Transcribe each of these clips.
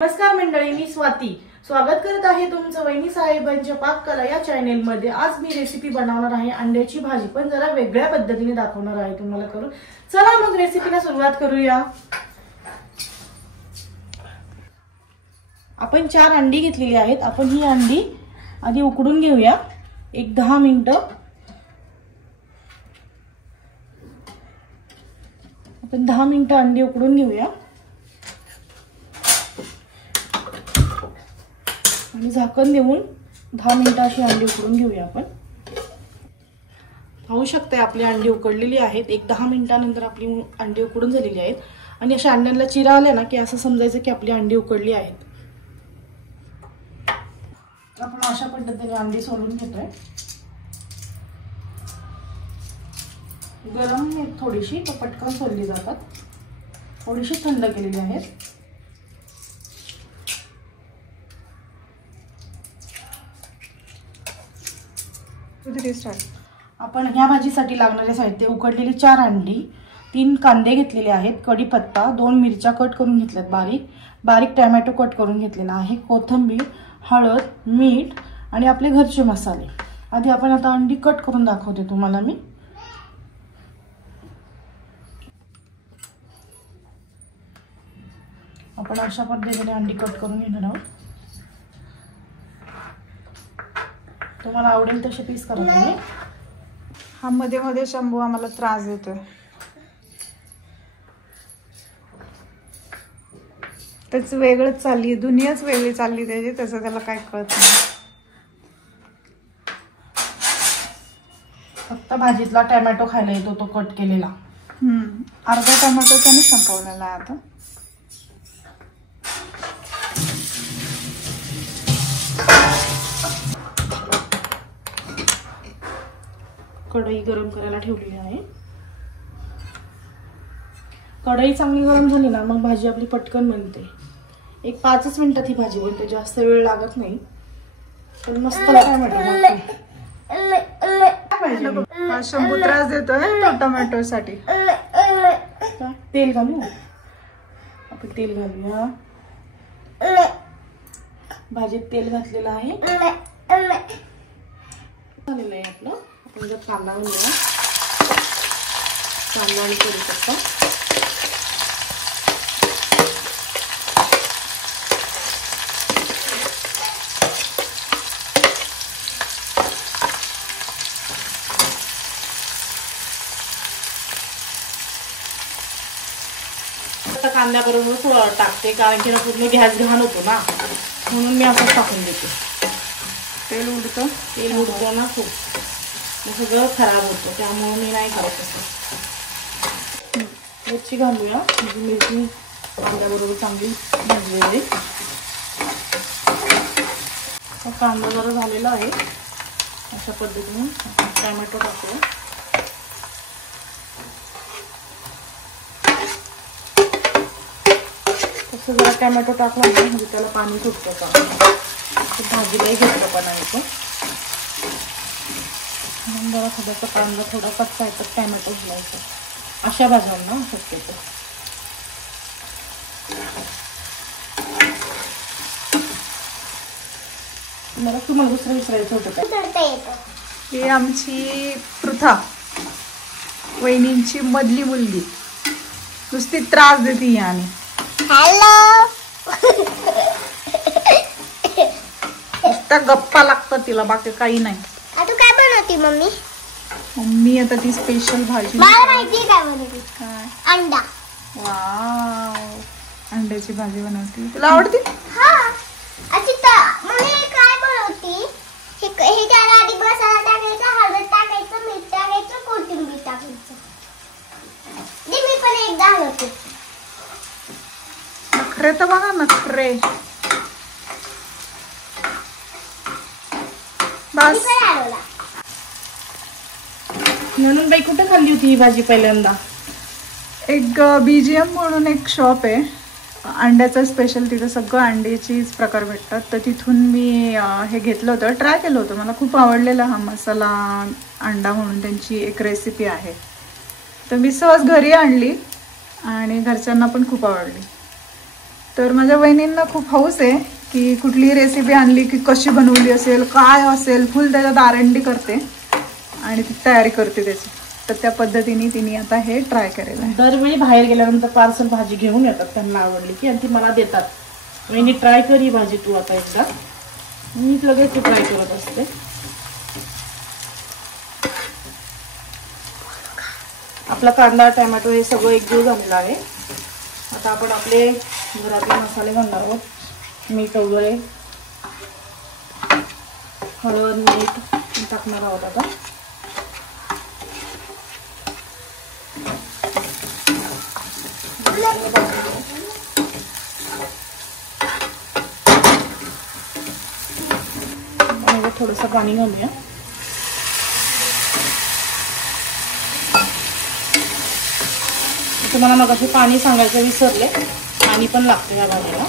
नमस्कार मंडळी, मी स्वाती स्वागत करत आहे तुमचं वहिनी साहेबांच्या पाककला या चॅनेल मध्ये। आज मी रेसिपी बनवणार आहे अंड्याची भाजी, पण जरा वेगळ्या पद्धतीने दाखवणार आहे तुम्हाला करून। चला मग रेसिपीला सुरुवात करूया। आपण 4 अंडी घेतलेली आहेत। आपण ही अंडी आधी उकडून घेऊया एक 10 मिनिटं। आपण 10 मिनिटं अंडी उकडून घेऊया आणि झाकण देऊन 10 मिनिटं अशी अंडी उकडून घेऊया। आपण पाहू शकता आपली अंडी उकडलेली आहेत। एक 10 मिनिटांनंतर आपली अंडी उकडून झालेली आहेत आणि अशा अंड्यांना चिरा आल्या ना की असं समजायचं की आपली अंडी उकडली आहेत। आपण अशा पद्धतीने अंडी सोलून घेतोय। गरम आहेत थोडीशी, तर पटकन सोलली जातात। थोडीशी थंड केलेली आहेत। आपण ह्या भाजीसाठी लागणारे साहित्य: उकडलेली 4 अंडी, 3 कांदे घेतलेले आहेत, कढीपत्ता, 2 मिरच्या कट करून घेतल्यात, बारीक टोमॅटो कट करून घेतलेला आहे, कोथिंबीर, हळद, मीठ आणि आपले घरचे मसाले। आधी आपण आता अंडी कट करून दाखवते तुम्हाला मी। आपण अशा पद्धतीने अंडी कट करून घेणार आहोत। तुम्हाला आवडेल तसे पीस करा तुम्ही। हा मध्ये मध्ये शंभू आम्हाला त्रास देतोय, त्याच वेगळंच चालली, दुनियाच वेगळी चालली त्याची, त्याचं त्याला काय कळत नाही। फक्त भाजीतला टोमॅटो खायला येतो तो कट केलेला। अर्धा टोमॅटो त्याने संपवलेला आहे आता। कढई गरम करायला ठेवलेली आहे। कढई चांगली गरम झाली ना मग भाजी आपली पटकन बनते। एक 5 मिनिटात ही भाजी बनते, जास्त वेळ लागत नाही, पण मस्त लागते। शंभू त्रास देतोय टोमॅटो साठी। तेल घालू, आपण तेल घालूया। भाजीत तेल घातलेलं आहे, झालेलं आहे आपलं। आपण जर कांदा घालूया, कांदा आणि कढीपत्ता, आता कांद्याबरोबर टाकते, कारण की ना पूर्ण गॅस घाण होतो ना, म्हणून मी असं टाकून देते। तेल उडतं ना खूप, सगळं खराब होतं, त्यामुळे मी नाही करत असं। मिरची घालूया, म्हणजे मिरची कांद्याबरोबर चांगली भाजलेली। कांदा जरा झालेला आहे, अशा पद्धतीने टोमॅटो टाकूया। तसं जरा टोमॅटो टाकला ना म्हणजे त्याला पाणी सुटतं का, भाजीलाही घट्टपणा येतो। जरा थोडासा कांदा थोडा कच्चा आहे तर टोमॅटो घालायचा अशा भाज्यांना शक्यतो। मला तुम्हाला दुसरं विचारायचं होतं का? ही आमची पृथा, वहिनींची मधली मुलगी, नुसती त्रास देते आणि नुसता गप्पा लागतात तिला, बाकी काही नाही। तू काय बनवती मम्मी? मम्मी आता ती स्पेशल भाजी, मला माहिती काय बनवती? काय? अंडा। वाव, अंड्याची भाजी बनवती, तुला आवडते? हा, अच्छा मम्मी काय बनवती? हे त्याला आधी मसाला टाकायचा, हळद टाकायचं, मीठ टाकायचं, कोथिंबीर टाकायचं। मी पण एकदा हलवते। नखरे तर बघा, नखरे बस। म्हणून बाई कुठे खाल्ली होती ही भाजी पहिल्यांदा? एक BGM म्हणून एक शॉप आहे अंड्याचं स्पेशल, तिथं सगळं अंड्याचीच प्रकार भेटतात, तर तिथून मी हे घेतलं होतं, ट्राय केलं होतं, मला खूप आवडलेला हा मसाला अंडा म्हणून त्यांची एक रेसिपी आहे, तर मी सहज घरी आणली आणि घरच्यांना पण खूप आवडली। तर माझ्या वहिनींना खूप हौस आहे की कुठली रेसिपी आणली की कशी बनवली असेल, काय असेल, फुल त्याच्यात आरंडी करते आणि ती तयारी करते त्याची. तर त्या पद्धतीने तिने आता हे ट्राय करेल. दरवेळी बाहेर गेल्यानंतर पार्सल भाजी घेऊन येतात त्यांना आवडली की, आणि ती मला देतात. वहिनी ट्राय कर ही भाजी तू आता एकदा. मी लगेच ती ट्राय करत असते. आपला कांदा टोमॅटो हे सगळं एकजीव झालेलं आहे. आता आपण आपले घरातले मसाले घालणार आहोत. मीठ वगैरे, हळद, मीठ टाकणार आहोत आता. थोडंसं पाणी घालूया. तुम्हाला मगाशी पाणी सांगायचं विसरले. पाणी पण लागतं या भाजीला.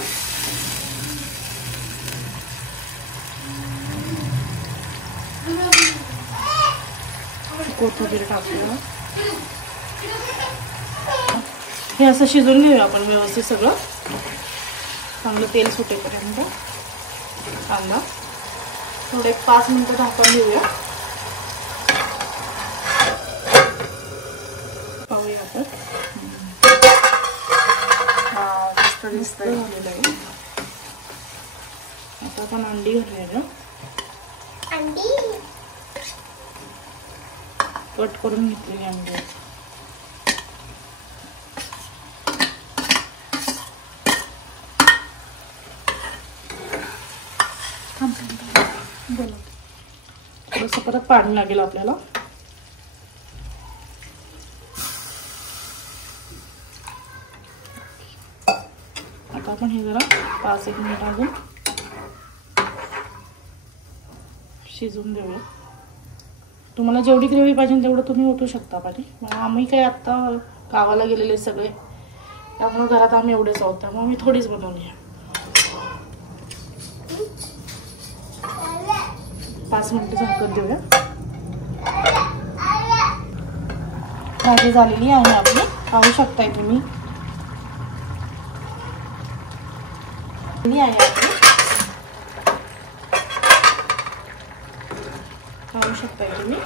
कोथिंबीर टाकूया. हे असं शिजवून घेऊया आपण व्यवस्थित सगळं. चांगलं तेल सुटेपर्यंत कांदा थोडं एक 5 मिनिटं झाकून घेऊया. पाहूया आपण. मस्त दिसतंय. झालेलं आहे. आता आपण अंडी घालूया. अंडी कट करून घेतलेली अंडी. थोडंसं परत पाणी लागेल आपल्याला. आता आपण हे जरा 5-1 मिनिट अजून शिजवून देऊया. तुम्हाला जेवढी ग्रेव्ही पाहिजे तेवढं तुम्ही ओतू शकता पाणी. आम्ही काय आत्ता गावाला गेलेले सगळे, त्यामुळे घरात आम्ही एवढेच आहोत, त्यामुळे मी थोडीच बनवली आहे. 5 मिनिटं झाकून देऊया. भाजी झालेली आहे आपली. पाहू शकताय तुम्ही. आहे आपली. पाहू शकताय तुम्ही.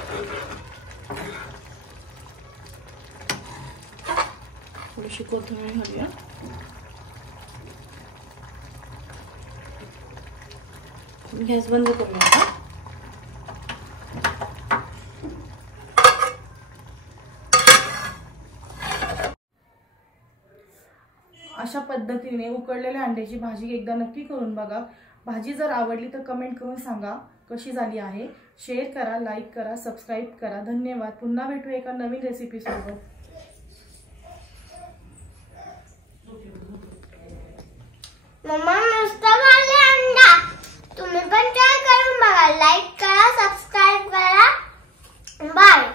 थोडीशी कोथिंबीर घालूया. गॅस बंद करूया. अशा पद्धतीने उकडलेल्या अंड्याची भाजी एकदा नक्की करून बघा. भाजी जर आवडली तर कमेंट करून सांगा कशी झाली आहे. शेअर करा, लाईक करा, सबस्क्राईब करा. धन्यवाद. पुन्हा भेटू एका नवीन रेसिपी सोबत. मम्मा मस्त झाले अंडा. तुम्ही पण ट्राय करून बघा. लाईक करा, सबस्क्राईब करा. बाय.